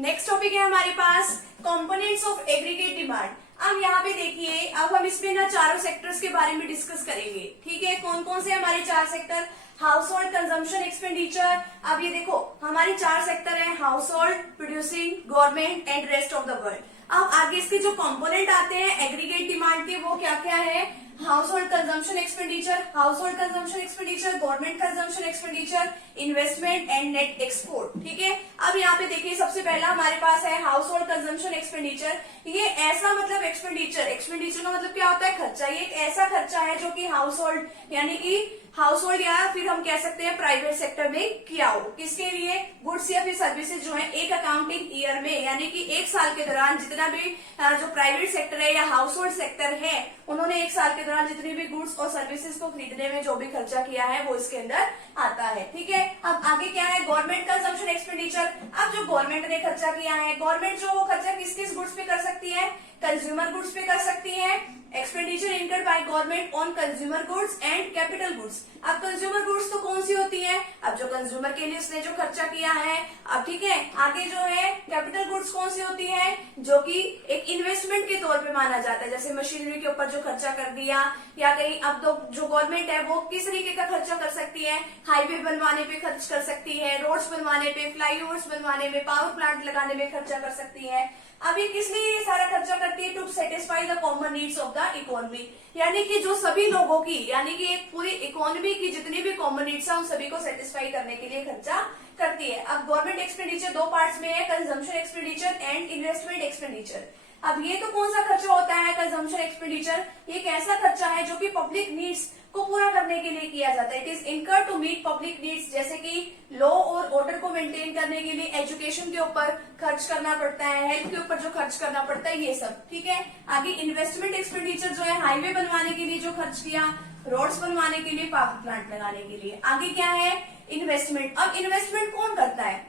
Next topic है हमारे पास components of aggregate demand. अब यहाँ पे देखिए, अब हम इसमें ना चारों सेक्टर्स के बारे में डिस्कस करेंगे। ठीक है, कौन कौन से हमारे चार sector? House hold, consumption, expenditure. अब ये देखो हमारे चार सेक्टर हैं, house hold, producing, government and rest of the world. अब आगे इसके जो कंपोनेंट आते हैं एग्रीगेट डिमांड के, वो क्या क्या है? House hold consumption expenditure, house hold consumption expenditure, government consumption expenditure, investment and net export. ठीक है, अब यहाँ पे देखिए सबसे पहला हमारे पास है हाउस होल्ड कंजम्पशन एक्सपेंडिचर। ये ऐसा मतलब एक्सपेंडिचर, एक्सपेंडिचर का मतलब क्या होता है? खर्चा। ये एक ऐसा खर्चा है जो कि हाउस होल्ड यानी कि हाउस होल्ड या फिर हम कह सकते हैं प्राइवेट सेक्टर में किया हो। किसके लिए? गुड्स या फिर सर्विसेज जो है एक अकाउंटिंग ईयर में यानी कि एक साल के दौरान जितना भी जो प्राइवेट सेक्टर है या हाउस होल्ड सेक्टर है, उन्होंने एक साल के दौरान जितनी भी गुड्स और सर्विसेज को खरीदने में जो भी खर्चा किया है वो इसके अंदर आता है। ठीक है, अब आगे क्या है? Government consumption expenditure. अब जो गवर्नमेंट ने खर्चा किया है, गवर्नमेंट जो वो खर्चा किस किस गुड्स पे कर सकती है? कंज्यूमर गुड्स पे कर सकती है। Expenditure incurred by government on consumer goods and capital goods. अब कंज्यूमर गुड्स तो कौन सी होती है? अब जो कंज्यूमर के लिए उसने जो खर्चा किया है। अब ठीक है, आगे जो है कैपिटल गुड्स कौन सी होती है? जो कि एक इन्वेस्टमेंट के तौर पे माना जाता है, जैसे मशीनरी के ऊपर जो खर्चा कर दिया या कहीं। अब तो जो गवर्नमेंट है वो किस तरीके का खर्चा कर सकती है? हाईवे बनवाने पे खर्च कर सकती है, रोड्स बनवाने पे, फ्लाईओवर्स बनवाने में, पावर प्लांट लगाने में खर्चा कर सकती है। अब ये किस लिए ये सारा खर्चा करती है? To satisfy the common needs of the economy, यानी कि जो सभी लोगों की यानी कि एक पूरी इकोनॉमी की जितनी भी कॉमन नीड्स है उन सभी को सेटिस्फाई करने के लिए खर्चा करती है। अब गवर्नमेंट एक्सपेंडिचर दो पार्ट्स में है, consumption expenditure and investment expenditure. अब ये तो कौन सा खर्चा होता है? कंजम्पशन एक्सपेंडिचर ये एक ऐसा खर्चा है जो कि पब्लिक नीड्स को पूरा करने के लिए किया जाता है। It is incurred to meet public needs, जैसे कि लॉ और ऑर्डर को मेंटेन करने के लिए एजुकेशन के ऊपर खर्च करना पड़ता है, हेल्थ के ऊपर जो खर्च करना पड़ता है, ये सब। ठीक है, आगे इन्वेस्टमेंट एक्सपेंडिचर जो है हाईवे बनवाने के लिए जो खर्च किया, रोड्स बनवाने के लिए, पावर प्लांट लगाने के लिए। आगे क्या है? इन्वेस्टमेंट। अब इन्वेस्टमेंट कौन करता है?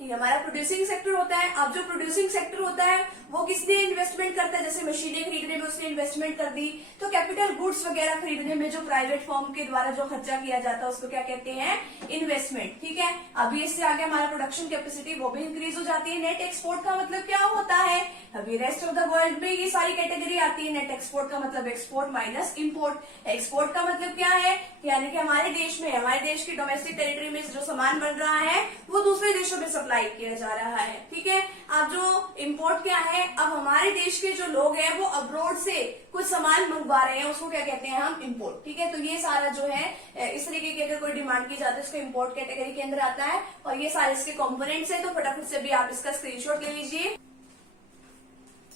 ये हमारा प्रोड्यूसिंग सेक्टर होता है। अब जो प्रोड्यूसिंग सेक्टर होता है वो किसने इन्वेस्टमेंट करता है? जैसे मशीनें खरीदने में उसने इन्वेस्टमेंट कर दी, तो कैपिटल गुड्स वगैरह खरीदने में जो प्राइवेट फर्म के द्वारा जो खर्चा किया जाता है उसको क्या कहते हैं? इन्वेस्टमेंट। ठीक है, अभी इससे आगे हमारा प्रोडक्शन कैपेसिटी वो भी इंक्रीज हो जाती है। नेट एक्सपोर्ट का मतलब क्या होता है? अभी रेस्ट ऑफ द वर्ल्ड में ये सारी कैटेगरी आती है। नेट एक्सपोर्ट का मतलब एक्सपोर्ट माइनस इम्पोर्ट। एक्सपोर्ट का मतलब क्या है? यानी कि हमारे देश में, हमारे देश की डोमेस्टिक टेरिटरी में जो सामान बन रहा है वो दूसरे देशों में सप्लाई किया जा रहा है। ठीक है, अब जो इम्पोर्ट क्या है? अब हमारे देश के जो लोग हैं वो अब्रोड से कुछ सामान मंगवा रहे हैं, उसको क्या कहते हैं हम? इम्पोर्ट। ठीक है, तो ये सारा जो है इस तरीके की अगर कोई डिमांड की जाती है उसको इम्पोर्ट कैटेगरी के अंदर आता है। और ये सारे इसके कंपोनेंट्स हैं, तो फटाफट से भी आप इसका स्क्रीनशॉट ले लीजिए।